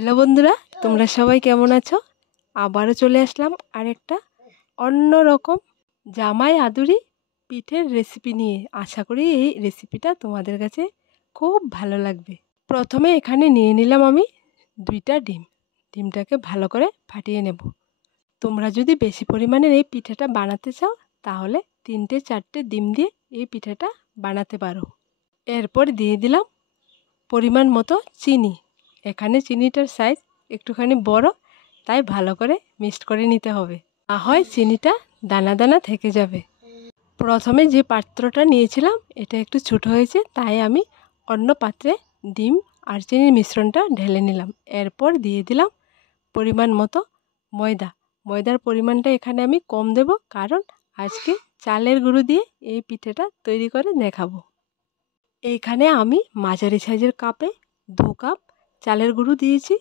Hello বন্ধুরা, তোমরা সবাই কেমন আছো? আবারও চলে আসলাম আরেকটা অন্য রকম জামাই আদুরি পিঠের রেসিপি নিয়ে। আশা করি এই রেসিপিটা তোমাদের কাছে খুব ভালো লাগবে। প্রথমে এখানে নিয়ে নিলাম আমি 2টা ডিম। ডিমটাকে ভালো করে ফাটিয়ে নেব। তোমরা যদি বেশি পরিমাণের এই পিঠাটা বানাতে চাও তাহলে 3-4টে ডিম দিয়ে এই পিঠাটা বানাতে পারো। এরপর দিয়ে দিলাম পরিমাণ মতো চিনি। এখানে চিনিটার সাইজ একটুখানি বড়, তাই ভালো করে মিক্সড করে নিতে হবে, না হয় চিনিটা দানা দানা থেকে যাবে। প্রথমে যে পাত্রটা নিয়েছিলাম এটা একটু ছোটো হয়েছে, তাই আমি অন্য পাত্রে ডিম আর চিনির মিশ্রণটা ঢেলে নিলাম। এরপর দিয়ে দিলাম পরিমাণ মতো ময়দা। ময়দার পরিমাণটা এখানে আমি কম দেব, কারণ আজকে চালের গুঁড়ো দিয়ে এই পিঠেটা তৈরি করে দেখাবো। এইখানে আমি মাঝারি সাইজের কাপে 2 কাপ চালের গুঁড়ো দিয়েছি।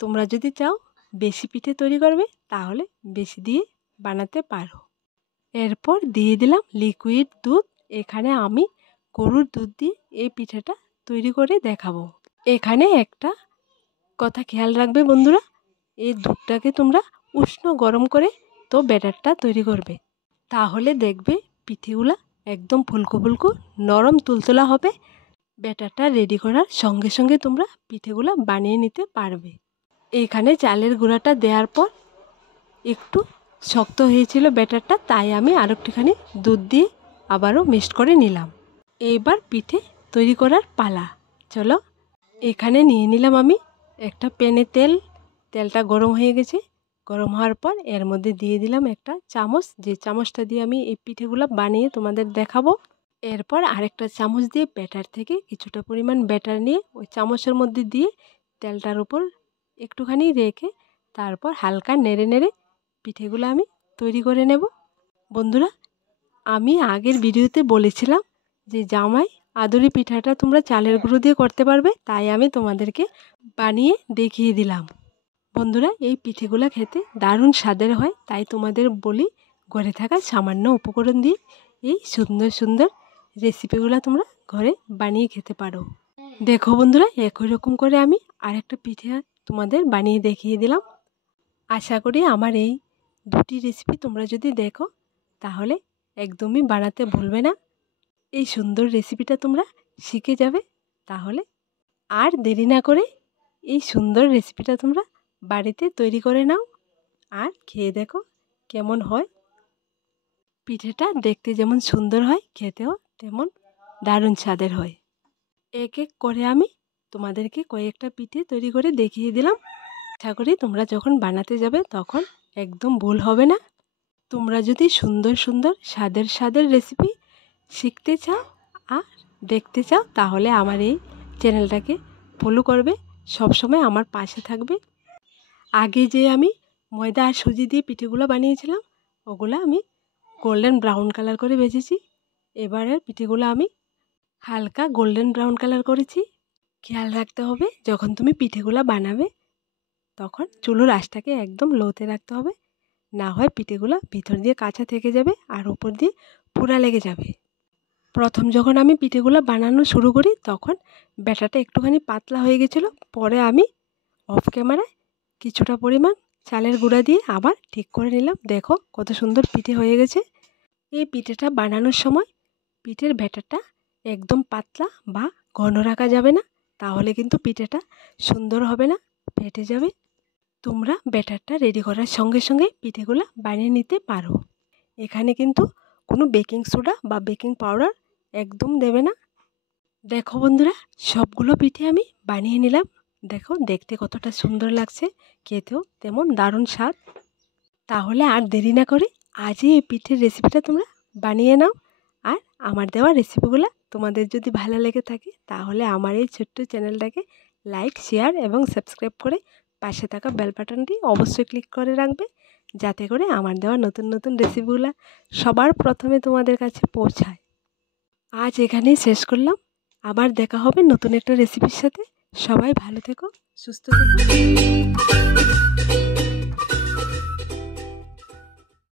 তোমরা যদি চাও বেশি পিঠে তৈরি করবে তাহলে বেশি দিয়ে বানাতে পারো। এরপর দিয়ে দিলাম লিকুইড দুধ। এখানে আমি গরুর দুধ দিয়ে এই পিঠেটা তৈরি করে দেখাবো। এখানে একটা কথা খেয়াল রাখবে বন্ধুরা, এই দুধটাকে তোমরা উষ্ণ গরম করে তো ব্যাটারটা তৈরি করবে, তাহলে দেখবে পিঠেগুলা একদম ফুলকো ফুলকো নরম তুলতুলা হবে। ব্যাটারটা রেডি করার সঙ্গে সঙ্গে তোমরা পিঠেগুলা বানিয়ে নিতে পারবে। এইখানে চালের গুঁড়াটা দেওয়ার পর একটু শক্ত হয়েছিল ব্যাটারটা, তাই আমি আরেকটুখানি দুধ দিয়ে আবারও মিক্সড করে নিলাম। এইবার পিঠে তৈরি করার পালা। চলো, এখানে নিয়ে নিলাম আমি একটা প্যানে তেলটা গরম হয়ে গেছে। গরম হওয়ার পর এর মধ্যে দিয়ে দিলাম একটা চামচ, যে চামচটা দিয়ে আমি এই পিঠেগুলো বানিয়ে তোমাদের দেখাবো। এরপর আরেকটা চামচ দিয়ে ব্যাটার থেকে কিছুটা পরিমাণ ব্যাটার নিয়ে ওই চামচের মধ্যে দিয়ে তেলটার উপর একটুখানি রেখে তারপর হালকা নেড়ে নেড়ে পিঠেগুলো আমি তৈরি করে নেব। বন্ধুরা, আমি আগের ভিডিওতে বলেছিলাম যে জামাই আদুরি পিঠাটা তোমরা চালের গুঁড়ো দিয়ে করতে পারবে, তাই আমি তোমাদেরকে বানিয়ে দেখিয়ে দিলাম। বন্ধুরা, এই পিঠেগুলো খেতে দারুণ স্বাদের হয়, তাই তোমাদের বলি ঘরে থাকা সামান্য উপকরণ দিয়ে এই সুন্দর সুন্দর রেসিপিগুলো তোমরা ঘরে বানিয়ে খেতে পারো। দেখো বন্ধুরা, একই রকম করে আমি আরেকটা পিঠে তোমাদের বানিয়ে দেখিয়ে দিলাম। আশা করি আমার এই 2টি রেসিপি তোমরা যদি দেখো তাহলে একদমই বানাতে ভুলবে না। এই সুন্দর রেসিপিটা তোমরা শিখে যাবে। তাহলে আর দেরি না করে এই সুন্দর রেসিপিটা তোমরা বাড়িতে তৈরি করে নাও আর খেয়ে দেখো কেমন হয়। পিঠেটা দেখতে যেমন সুন্দর হয়, খেতেও তেমন দারুণ স্বাদের হয়। এক এক করে আমি তোমাদেরকে কয়েকটা পিঠে তৈরি করে দেখিয়ে দিলাম। আশা করি তোমরা যখন বানাতে যাবে তখন একদম ভুল হবে না। তোমরা যদি সুন্দর সুন্দর স্বাদের রেসিপি শিখতে চাও আর দেখতে চাও তাহলে আমার এই চ্যানেলটাকে ফলো করবে, সবসময় আমার পাশে থাকবে। আগে যে আমি ময়দা আর সুজি দিয়ে পিঠেগুলো বানিয়েছিলাম ওগুলো আমি গোল্ডেন ব্রাউন কালার করে ভেজেছি। এবারের পিঠেগুলো আমি হালকা গোল্ডেন ব্রাউন কালার করেছি। খেয়াল রাখতে হবে যখন তুমি পিঠেগুলো বানাবে তখন চুলোর আঁচটাকে একদম লোতে রাখতে হবে, না হয় পিঠেগুলো ভিতর দিয়ে কাঁচা থেকে যাবে আর উপর দিয়ে পুড়া লেগে যাবে। প্রথম যখন আমি পিঠেগুলো বানানো শুরু করি তখন ব্যাটারটা একটুখানি পাতলা হয়ে গেছিলো। পরে আমি অফ ক্যামেরায় কিছুটা পরিমাণ চালের গুঁড়া দিয়ে আবার ঠিক করে নিলাম। দেখো কত সুন্দর পিঠে হয়ে গেছে। এই পিঠেটা বানানোর সময় পিঠের ব্যাটারটা একদম পাতলা বা ঘন রাখা যাবে না, তাহলে কিন্তু পিঠেটা সুন্দর হবে না, ফেটে যাবে। তোমরা ব্যাটারটা রেডি করার সঙ্গে সঙ্গে পিঠেগুলো বানিয়ে নিতে পারো। এখানে কিন্তু কোনো বেকিং সোডা বা বেকিং পাউডার একদম দেবে না। দেখো বন্ধুরা, সবগুলো পিঠে আমি বানিয়ে নিলাম। দেখো দেখতে কতটা সুন্দর লাগছে, খেতেও তেমন দারুণ স্বাদ। তাহলে আর দেরি না করে আজই এই পিঠের রেসিপিটা তোমরা বানিয়ে নাও। আর আমার দেওয়া রেসিপিগুলো তোমাদের যদি ভালো লেগে থাকে তাহলে আমার এই ছোট্ট চ্যানেলটাকে লাইক, শেয়ার এবং সাবস্ক্রাইব করে পাশে থাকা বেল বাটনটি অবশ্যই ক্লিক করে রাখবে, যাতে করে আমার দেওয়া নতুন নতুন রেসিপিগুলো সবার প্রথমে তোমাদের কাছে পৌঁছায়। আজ এখানেই শেষ করলাম, আবার দেখা হবে নতুন একটা রেসিপির সাথে। সবাই ভালো থেকো, সুস্থ থেকো।